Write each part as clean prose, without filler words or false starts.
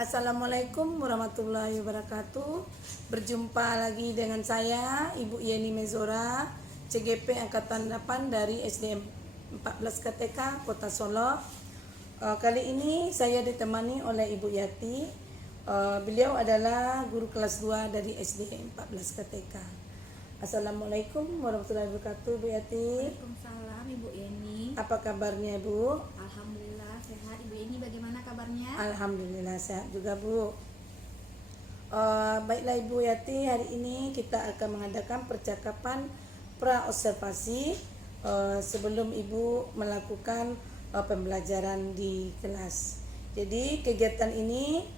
Assalamualaikum warahmatullahi wabarakatuh. Berjumpa lagi dengan saya Ibu Yeni Mezora, CGP Angkatan 8 dari SDM 14 KTK Kota Solo. Kali ini saya ditemani oleh Ibu Yati. Beliau adalah guru kelas 2 dari SDM 14 KTK. Assalamualaikum warahmatullahi wabarakatuh, Bu Yati. Waalaikumsalam Ibu Yeni. Apa kabarnya, Bu? Alhamdulillah sehat. Ibu Yeni bagaimana kabarnya? Alhamdulillah sehat juga, Bu. Baiklah Ibu Yati, hari ini kita akan mengadakan percakapan pra-observasi sebelum Ibu melakukan pembelajaran di kelas. Jadi kegiatan ini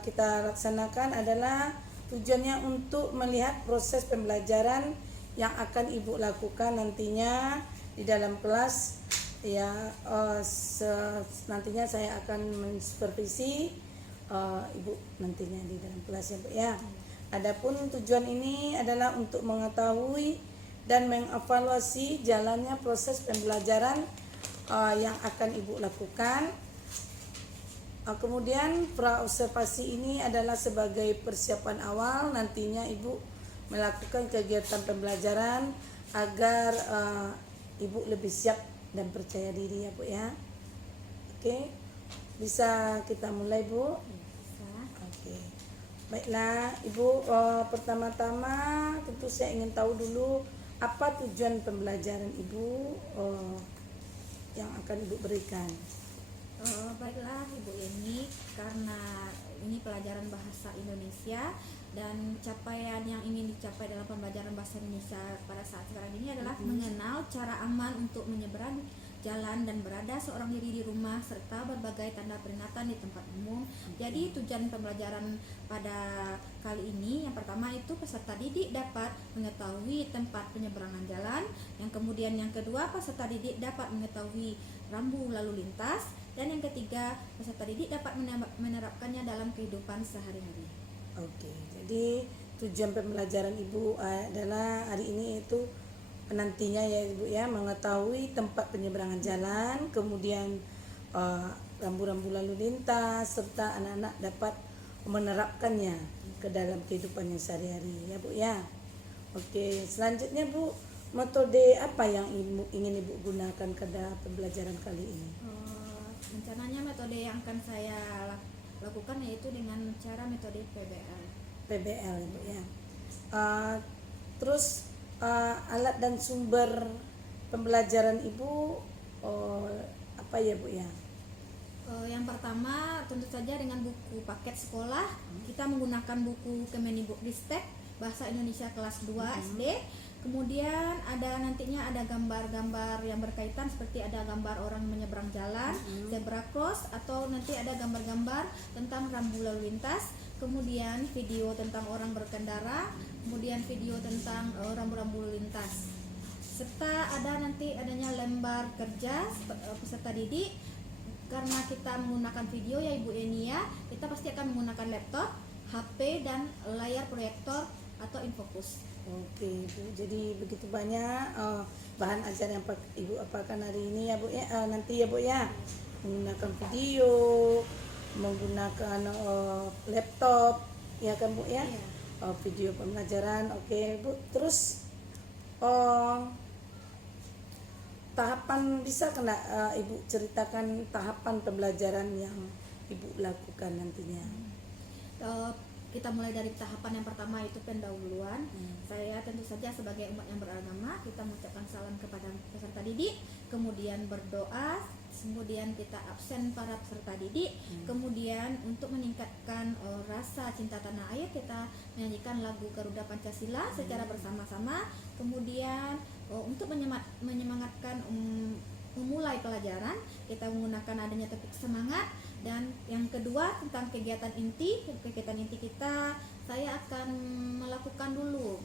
kita laksanakan adalah tujuannya untuk melihat proses pembelajaran yang akan Ibu lakukan nantinya di dalam kelas. Ya, nantinya saya akan mensupervisi Ibu nantinya di dalam kelas ya, Bu ya. Adapun tujuan ini adalah untuk mengetahui dan mengevaluasi jalannya proses pembelajaran yang akan Ibu lakukan. Kemudian pra-observasi ini adalah sebagai persiapan awal nantinya Ibu melakukan kegiatan pembelajaran agar Ibu lebih siap dan percaya diri ya, Bu ya. Oke, bisa kita mulai, Bu? Bisa. Oke, baiklah Ibu, pertama-tama tentu saya ingin tahu dulu apa tujuan pembelajaran Ibu yang akan Ibu berikan. Baiklah Ibu Yeni, karena ini pelajaran bahasa Indonesia dan capaian yang ingin dicapai dalam pembelajaran bahasa Indonesia pada saat sekarang ini adalah mengenal cara aman untuk menyeberang jalan dan berada seorang diri di rumah serta berbagai tanda peringatan di tempat umum. Jadi tujuan pembelajaran pada kali ini yang pertama itu peserta didik dapat mengetahui tempat penyeberangan jalan, yang kemudian yang kedua peserta didik dapat mengetahui rambu lalu lintas, dan yang ketiga peserta didik dapat menerapkannya dalam kehidupan sehari-hari. Oke, jadi tujuan pembelajaran Ibu adalah hari ini itu nantinya ya Ibu ya, mengetahui tempat penyeberangan jalan, kemudian rambu-rambu lalu lintas, serta anak-anak dapat menerapkannya ke dalam kehidupannya sehari-hari ya Bu ya. Oke, selanjutnya Bu, metode apa yang ingin Ibu gunakan pada pembelajaran kali ini? Rencananya metode yang akan saya lakukan yaitu dengan cara metode PBL. PBL Ibu ya. Terus alat dan sumber pembelajaran Ibu apa ya Bu ya? Yang pertama tentu saja dengan buku paket sekolah. Kita menggunakan buku Kemendikbudristek Bahasa Indonesia kelas 2 SD. Kemudian nantinya ada gambar-gambar yang berkaitan, seperti ada gambar orang menyeberang jalan, zebra cross, atau nanti ada gambar-gambar tentang rambu lalu lintas, kemudian video tentang orang berkendara, kemudian video tentang rambu-rambu lalu lintas, serta nanti adanya lembar kerja peserta didik. Karena kita menggunakan video ya Ibu Eni ya, kita pasti akan menggunakan laptop, HP, dan layar proyektor atau infocus. Oke Bu, jadi begitu banyak bahan ajar yang Ibu apakan hari ini ya Bu ya, nanti ya Bu ya, menggunakan video, menggunakan laptop ya kan Bu ya, video pembelajaran. Oke Bu, terus tahapan bisa kena Ibu ceritakan tahapan pembelajaran yang Ibu lakukan nantinya. Kita mulai dari tahapan yang pertama, itu pendahuluan. Saya tentu saja sebagai umat yang beragama, kita mengucapkan salam kepada peserta didik, kemudian berdoa, kemudian kita absen para peserta didik, kemudian untuk meningkatkan rasa cinta tanah air, kita menyanyikan lagu Garuda Pancasila secara bersama-sama. Kemudian untuk menyemangatkan memulai pelajaran, kita menggunakan adanya topik semangat. Dan yang kedua tentang kegiatan inti kita, saya akan melakukan dulu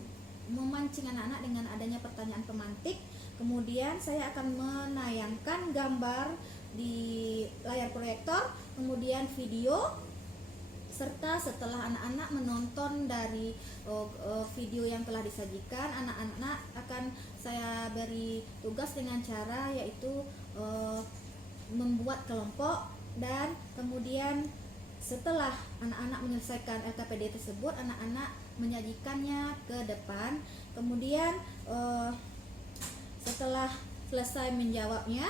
memancing anak-anak dengan adanya pertanyaan pemantik. Kemudian saya akan menayangkan gambar di layar proyektor, kemudian video, serta setelah anak-anak menonton dari video yang telah disajikan, anak-anak akan saya beri tugas dengan cara yaitu membuat kelompok dan kemudian setelah anak-anak menyelesaikan LKPD tersebut, anak-anak menyajikannya ke depan. Kemudian setelah selesai menjawabnya,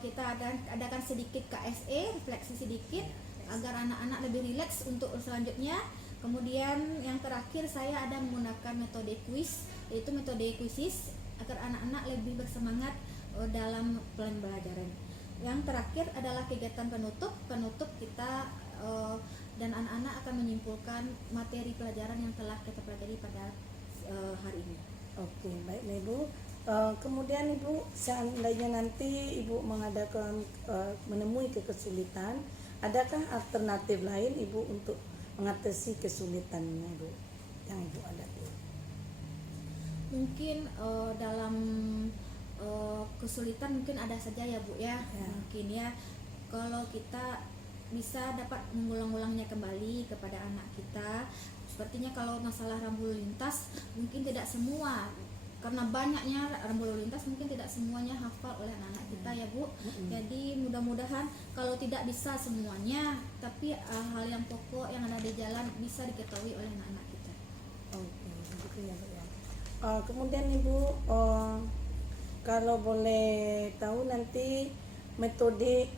kita adakan sedikit KSE, refleksi sedikit agar anak-anak lebih rileks untuk selanjutnya. Kemudian yang terakhir saya ada menggunakan metode quiz, yaitu metode quizzes agar anak-anak lebih bersemangat dalam pembelajaran. Yang terakhir adalah kegiatan penutup. Penutup kita dan anak-anak akan menyimpulkan materi pelajaran yang telah kita pelajari pada hari ini. Oke, baiklah Ibu. Kemudian Ibu, seandainya nanti Ibu mengadakan menemui kesulitan, adakah alternatif lain Ibu untuk mengatasi kesulitannya Ibu yang Ibu hadapi? Mungkin dalam kesulitan mungkin ada saja ya Bu ya. Mungkin ya kalau kita bisa dapat mengulang-ulangnya kembali kepada anak kita. Sepertinya kalau masalah rambu lalu lintas mungkin tidak semua, karena banyaknya rambu lalu lintas mungkin tidak semuanya hafal oleh anak-anak kita ya Bu. Jadi mudah-mudahan kalau tidak bisa semuanya, tapi hal yang pokok yang ada di jalan bisa diketahui oleh anak-anak kita. Oke, begitu ya Bu ya. Kemudian Ibu, kalau boleh tahu nanti metode,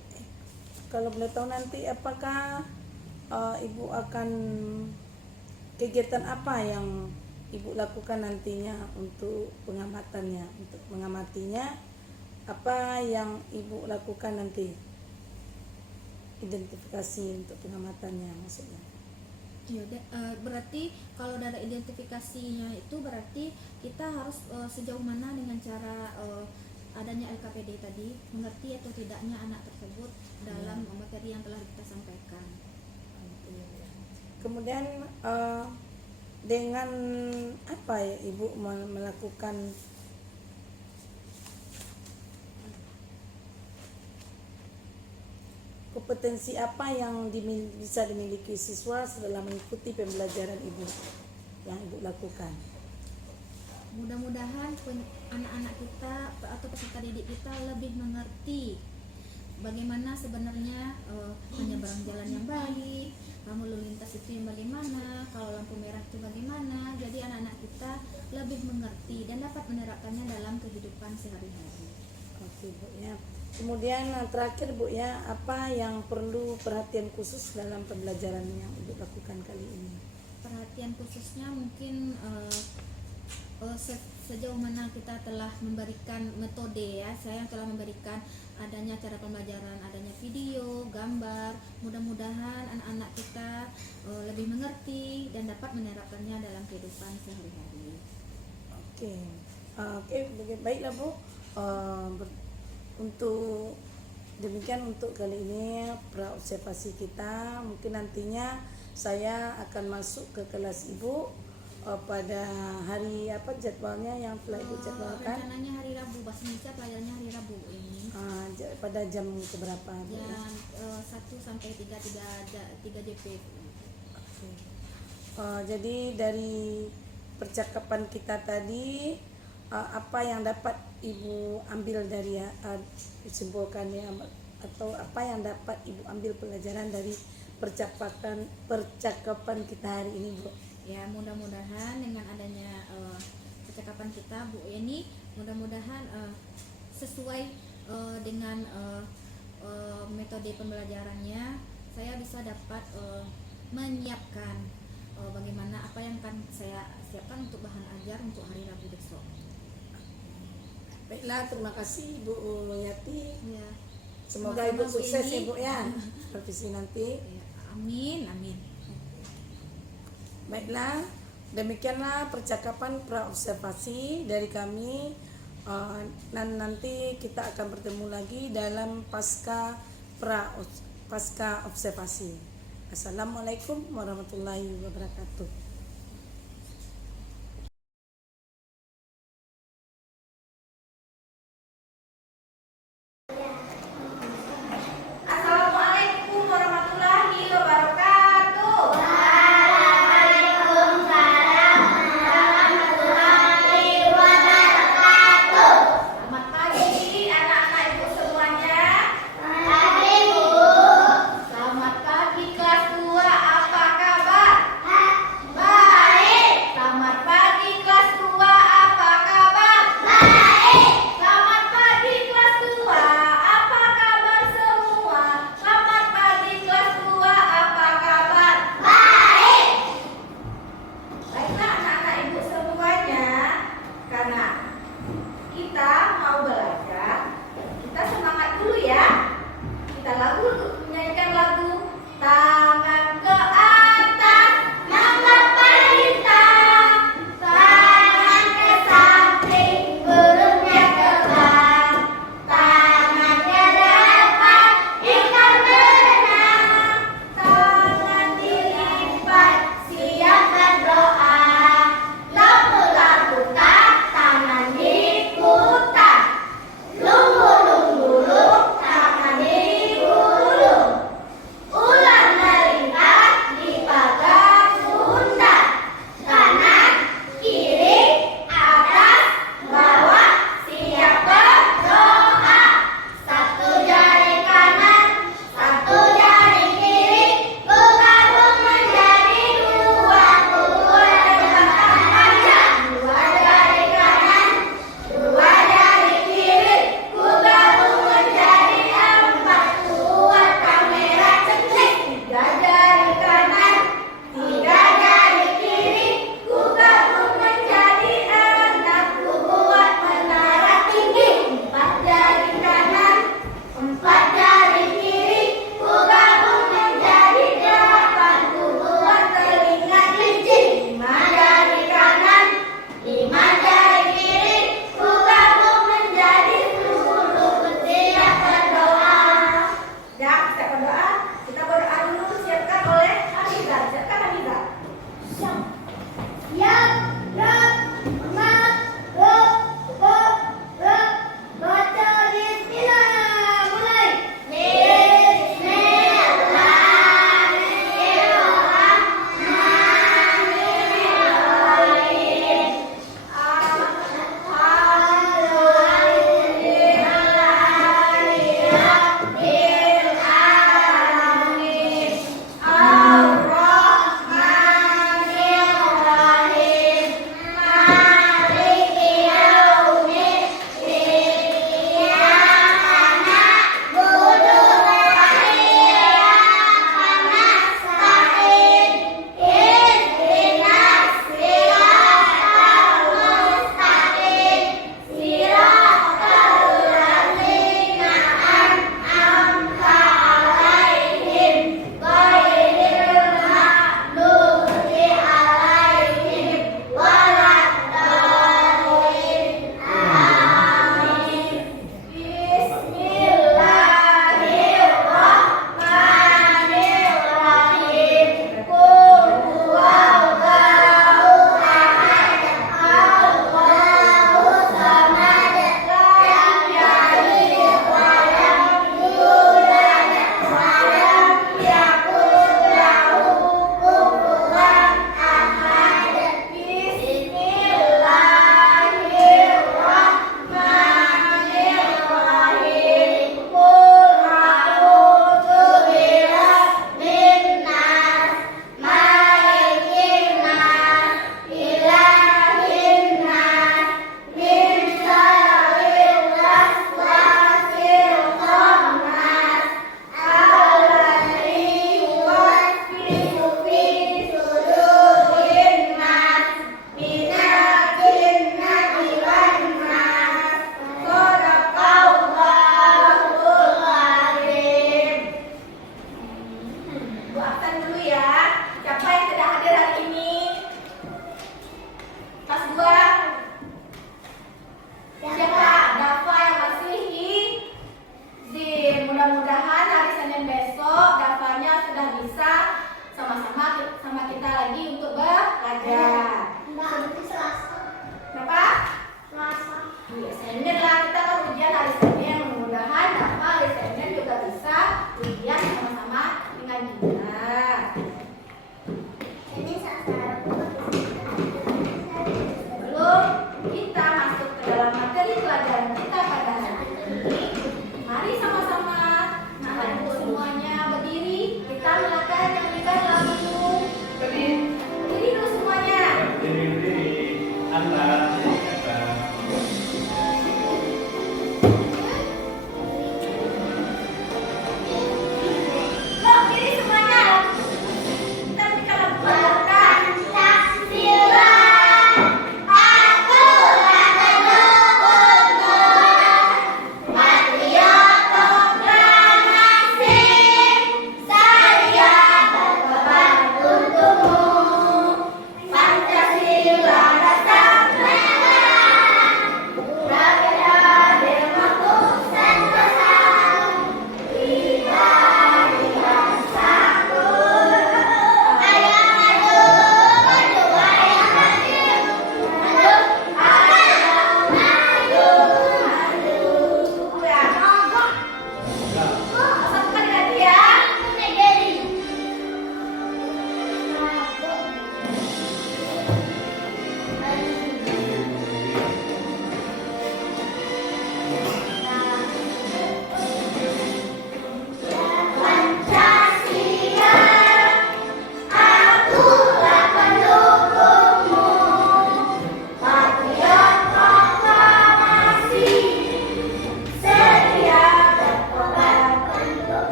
kalau boleh tahu nanti apakah Ibu akan kegiatan apa yang Ibu lakukan nantinya untuk pengamatannya, untuk mengamatinya, apa yang Ibu lakukan nanti, identifikasi untuk pengamatannya maksudnya. Ya, berarti kalau dari identifikasinya itu berarti kita harus sejauh mana dengan cara adanya LKPD tadi, mengerti atau tidaknya anak tersebut dalam materi yang telah kita sampaikan. Kemudian dengan apa ya Ibu melakukan kompetensi apa yang bisa dimiliki siswa setelah mengikuti pembelajaran Ibu yang Ibu lakukan? Mudah-mudahan anak-anak kita atau peserta didik kita lebih mengerti bagaimana sebenarnya menyeberang jalan yang baik, rambu lalu lintas itu yang bagaimana, kalau lampu merah itu bagaimana. Jadi anak-anak kita lebih mengerti dan dapat menerapkannya dalam kehidupan sehari-hari. Oke Bu ya. Kemudian terakhir Bu ya, apa yang perlu perhatian khusus dalam pembelajaran yang Ibu lakukan kali ini? Perhatian khususnya mungkin sejauh mana kita telah memberikan metode ya, saya yang telah memberikan adanya cara pembelajaran, adanya video, gambar. Mudah-mudahan anak-anak kita lebih mengerti dan dapat menerapkannya dalam kehidupan sehari-hari. Oke, baiklah Bu. Untuk demikian untuk kali ini praobservasi kita. Mungkin nantinya saya akan masuk ke kelas Ibu pada hari apa jadwalnya yang telah Ibu jadwalkan? Rencananya hari Rabu, bahasa Indonesia pelajarannya hari Rabu ini. Pada jam keberapa? Jam 1 sampai 3 JP. Jadi dari percakapan kita tadi, apa yang dapat Ibu ambil dari simpulkannya, atau apa yang dapat Ibu ambil pelajaran dari percakapan kita hari ini Bu? Ya, mudah-mudahan dengan adanya percakapan kita Bu Eni, mudah-mudahan sesuai dengan metode pembelajarannya, saya bisa dapat menyiapkan bagaimana apa yang akan saya siapkan untuk bahan ajar untuk hari Rabu besok. Baiklah, terima kasih Ibu Yati. Ya. Semoga Ibu sukses ya Bu ya, revisi nanti. Ya, amin, amin. Baiklah, demikianlah percakapan praobservasi dari kami. Dan nanti kita akan bertemu lagi dalam pasca observasi. Assalamualaikum warahmatullahi wabarakatuh. Selamat pagi kelas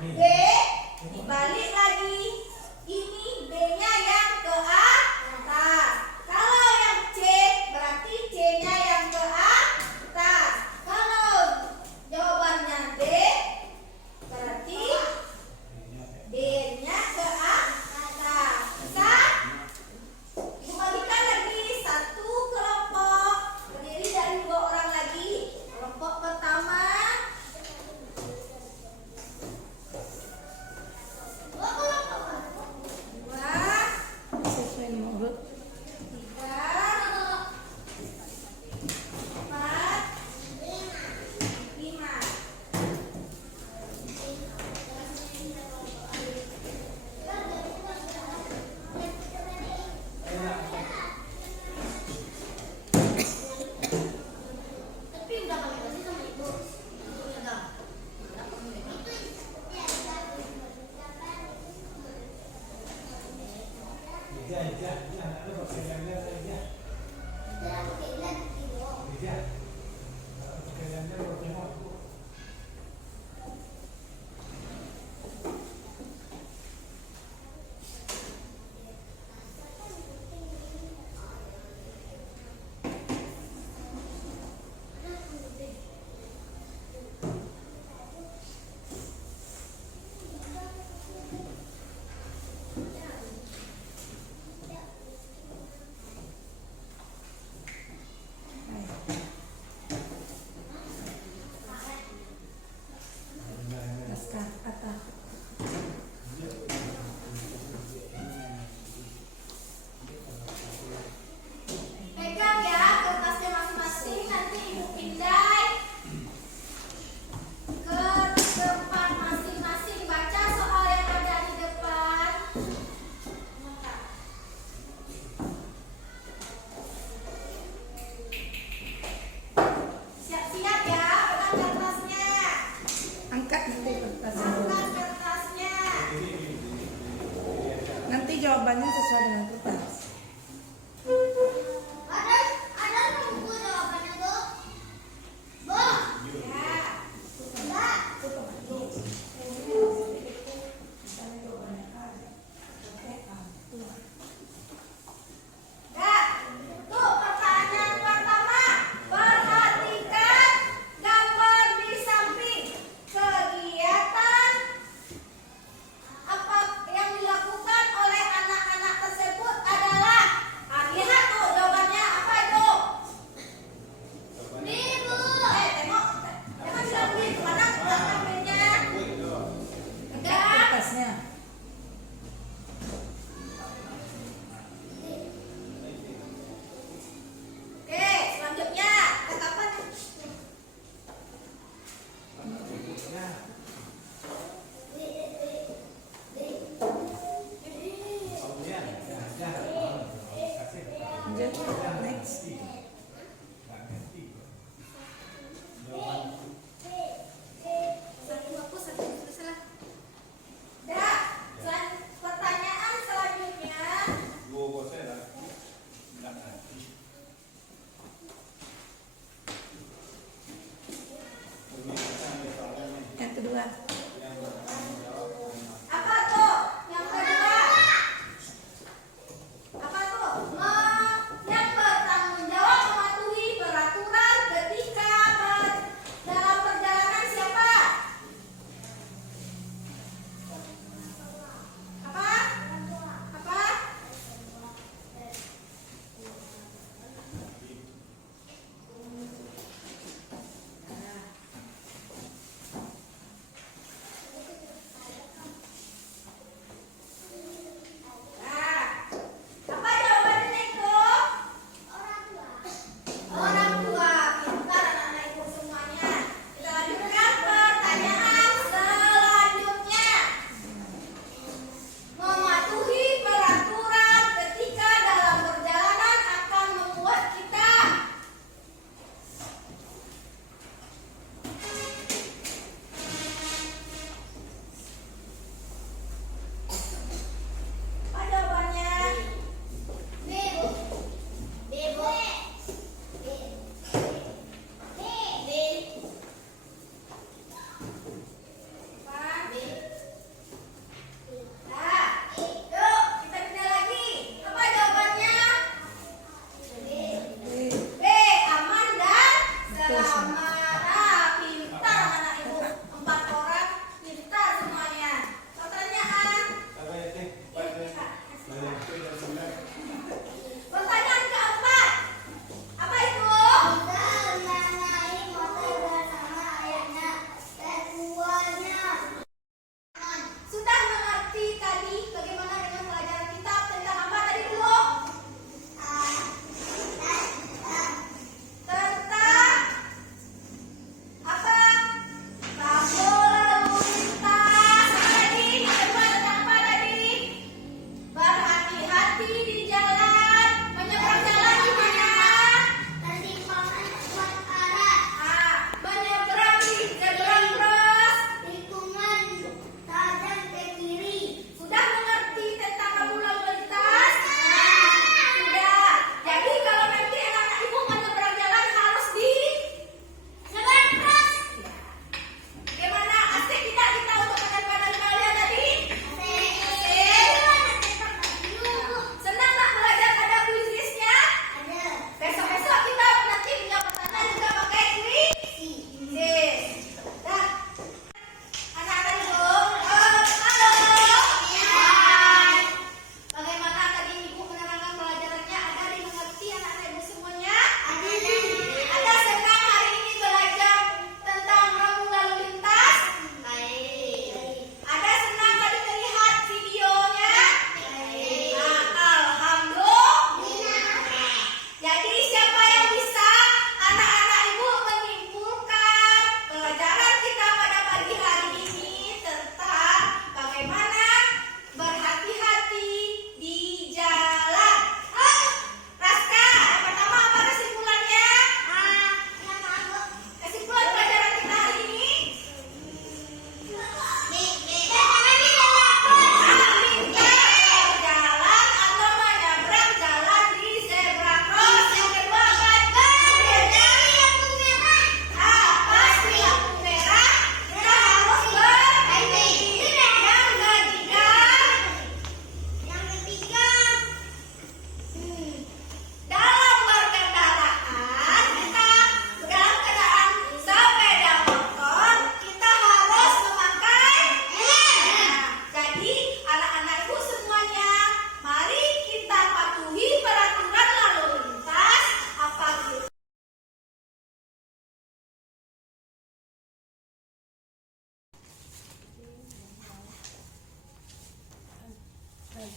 D, dibalik lagi. Ini D-nya yang ke atas. Kalau yang C, berarti C-nya yang ke atas. Kalau jawabannya D, berarti D-nya ke atas. Bisa? Kembalikan lagi satu kelompok terdiri dari 2 orang lagi. Kelompok pertama Sesuai nomor urut. 3, 4, 5. Tapi udah validasi sama ibu. Sudah. Naskah kata. Pegang ya kertasnya masing-masing, nanti ibu pindai ke depan masing-masing. Baca soal yang ada di depan. Siap-siap ya, pegang kertasnya. Angkat nanti kertasnya. Angkat kertasnya. Nanti jawabannya sesuai dengan kertas. Ada buku jawabannya, Bu? Bu? Ya. Enggak. Enggak. Tuh, pertanyaan pertama. Perhatikan gambar di samping. Kegiatan apa yang dilakukan oleh anak-anak tersebut ada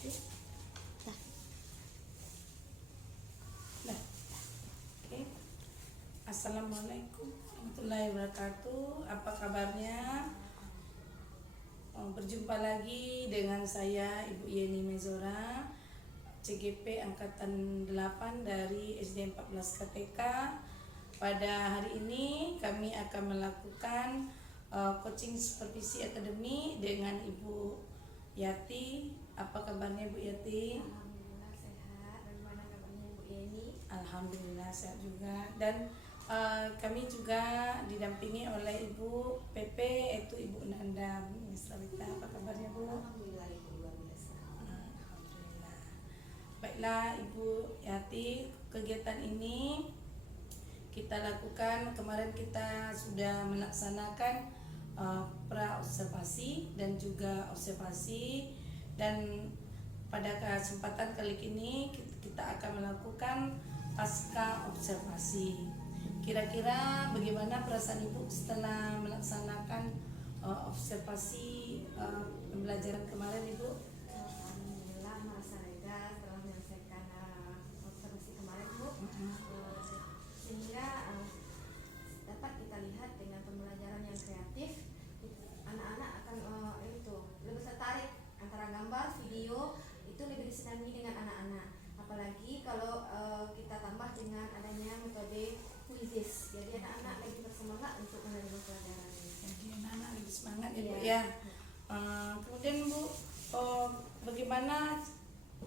kasih. Dah. Nah, oke. Assalamualaikum warahmatullahi wabarakatuh. Apa kabarnya? Berjumpa lagi dengan saya Ibu Yeni Mezora, CGP Angkatan 8 dari SD 14 KTK. Pada hari ini kami akan melakukan coaching supervisi akademi dengan Ibu Yati. Apa kabarnya Bu Yati? Alhamdulillah sehat. Bagaimana kabarnya Bu Yeni? Alhamdulillah sehat juga. Dan kami juga didampingi oleh Ibu PP, yaitu Ibu Nanda Misrawita. Apa kabarnya Bu? Alhamdulillah Ibu luar biasa. Alhamdulillah. Baiklah Ibu Yati, kegiatan ini kita lakukan, kemarin kita sudah melaksanakan pra observasi dan juga observasi, dan pada kesempatan kali ini kita akan melakukan pasca observasi. Kira-kira bagaimana perasaan Ibu setelah melaksanakan observasi pembelajaran kemarin Ibu? Alhamdulillah merasa lega setelah menyelesaikan observasi kemarin Bu. Sehingga dapat kita lihat dengan pembelajaran yang kreatif, anak-anak akan itu lebih tertarik antara gambar, video itu lebih disenangi dengan anak-anak. Apalagi kalau kita tambah dengan adanya metode quizzes, jadi anak-anak lebih bersemangat untuk menerima pelajaran ini. Jadi anak-anak lebih semangat ya Bu Iya. ya. Kemudian Bu, bagaimana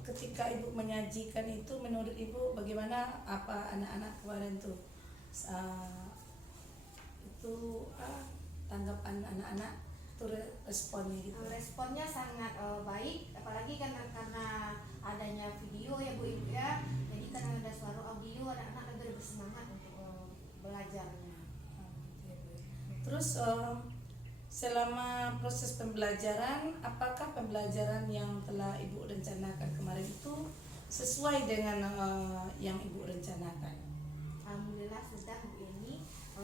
ketika Ibu menyajikan itu, menurut Ibu bagaimana apa anak-anak kemarin tuh itu tanggapan anak-anak itu responnya gitu? Responnya sangat baik, apalagi karena adanya video ya Bu Ibu ya, jadi karena ada suara audio anak-anak lebih bersemangat untuk belajarnya. Terus selama proses pembelajaran, apakah pembelajaran yang telah Ibu rencanakan kemarin itu sesuai dengan yang Ibu rencanakan? Alhamdulillah sudah Bu ini,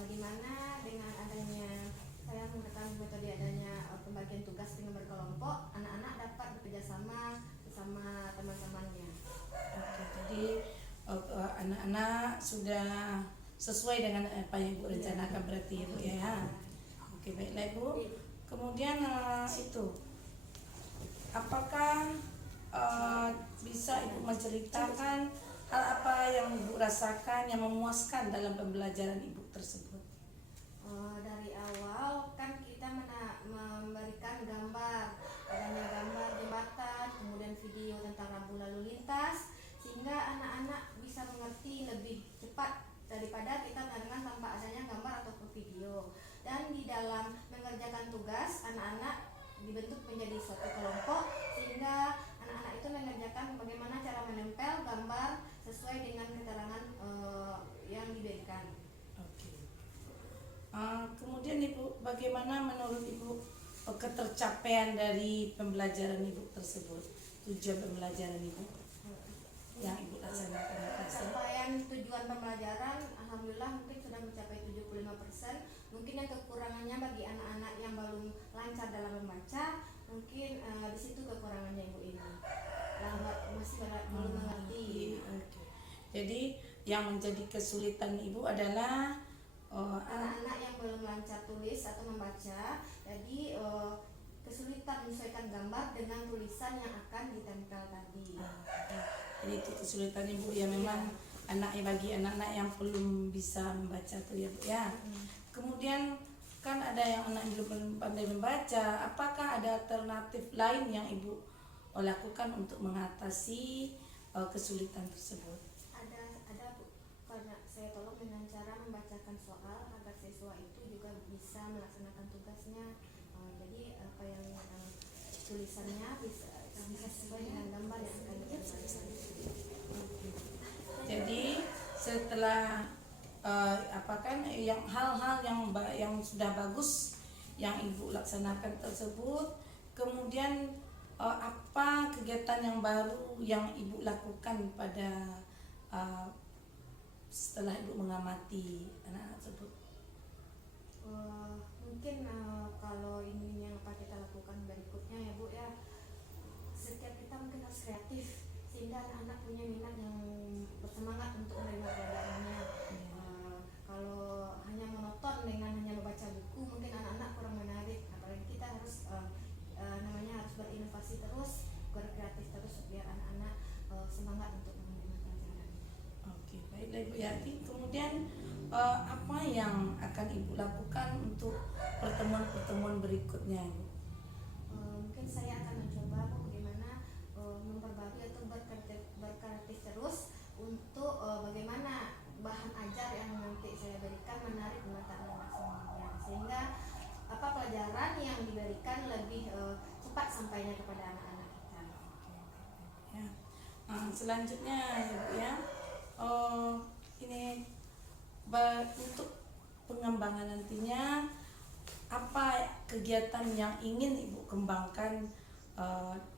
dimana dengan adanya saya mengetahui metode adanya pembagian tugas dengan berkelompok, anak-anak dapat bekerja sama bersama teman-temannya. Oke, jadi anak-anak sudah sesuai dengan apa yang Ibu rencanakan berarti ya Bu ya. Oke, baiklah Ibu. Kemudian itu apakah bisa Ibu menceritakan hal apa yang Ibu rasakan yang memuaskan dalam pembelajaran Ibu tersebut? Dari awal kan kita memberikan gambar, adanya gambar jembatan, kemudian video tentang rambu lalu lintas, sehingga anak-anak bisa mengerti lebih cepat daripada kita menerangkan tanpa adanya gambar ataupun video. Dan di dalam mengerjakan tugas, anak-anak dibentuk menjadi suatu kelompok, sehingga anak-anak itu mengerjakan bagaimana cara menempel gambar sesuai dengan keterangan yang diberikan. Kemudian Ibu, bagaimana menurut Ibu ketercapaian dari pembelajaran Ibu tersebut, tujuan pembelajaran Ibu yang Ibu laksanakan? Capaian tujuan pembelajaran alhamdulillah mungkin sudah mencapai 75%. Mungkin yang kekurangannya bagi anak-anak yang belum lancar dalam membaca, mungkin di situ kekurangannya Ibu ini. Masih belum mengerti. Oke. Jadi yang menjadi kesulitan Ibu adalah anak-anak yang belum lancar tulis atau membaca, jadi kesulitan menyesuaikan gambar dengan tulisan yang akan ditempel tadi. Jadi itu kesulitan Ibu ya, memang bagi anak-anak yang belum bisa membaca tuh ya Bu ya. Kemudian kan ada yang anak yang belum pandai membaca, apakah ada alternatif lain yang Ibu lakukan untuk mengatasi kesulitan tersebut? Ada Bu, karena saya tolong dengan cara membacakan soal agar siswa itu juga bisa melaksanakan tugasnya. Jadi apa yang tulisannya bisa sesuai dengan gambar yang akan dibaca. Jadi setelah yang hal-hal yang sudah bagus yang Ibu laksanakan tersebut, kemudian apa kegiatan yang baru yang Ibu lakukan pada setelah Ibu mengamati anak-anak tersebut? Mungkin kalau ini yang apa kita lakukan berikutnya ya Bu ya, setiap kita mungkin harus yang akan Ibu lakukan untuk pertemuan-pertemuan berikutnya, Ibu? Mungkin saya akan mencoba Bu, bagaimana memperbarui atau berkreatif terus untuk bagaimana bahan ajar yang nanti saya berikan menarik mata anak semuanya, sehingga pelajaran yang diberikan lebih cepat sampainya kepada anak-anak kita. Ya. Selanjutnya Ibu ya, ini untuk pengembangan nantinya apa kegiatan yang ingin Ibu kembangkan,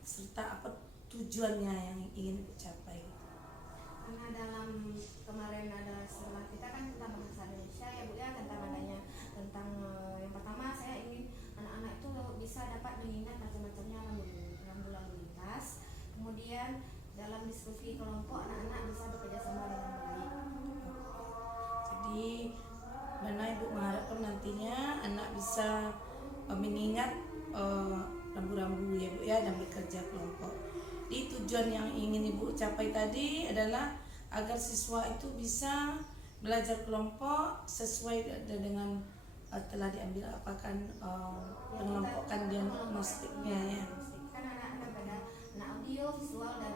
serta apa tujuannya yang ingin Ibu capai? Karena dalam kemarin ada setelah kita kan tentang bahasa Indonesia ya Bu ya, tentang yang pertama saya ingin anak-anak itu bisa dapat mengingat macam-macamnya lalu lintas. Kemudian dalam diskusi kelompok anak-anak bisa bekerja sama dengan baik. Jadi mana Ibu mengharapkan nantinya anak bisa mengingat rambu-rambu ya Bu ya, dan bekerja kelompok. Di tujuan yang ingin Ibu capai tadi adalah agar siswa itu bisa belajar kelompok sesuai dengan telah diambil apakan pengelompokan diagnostiknya ya. Kan anak-anak pada audio, visual dan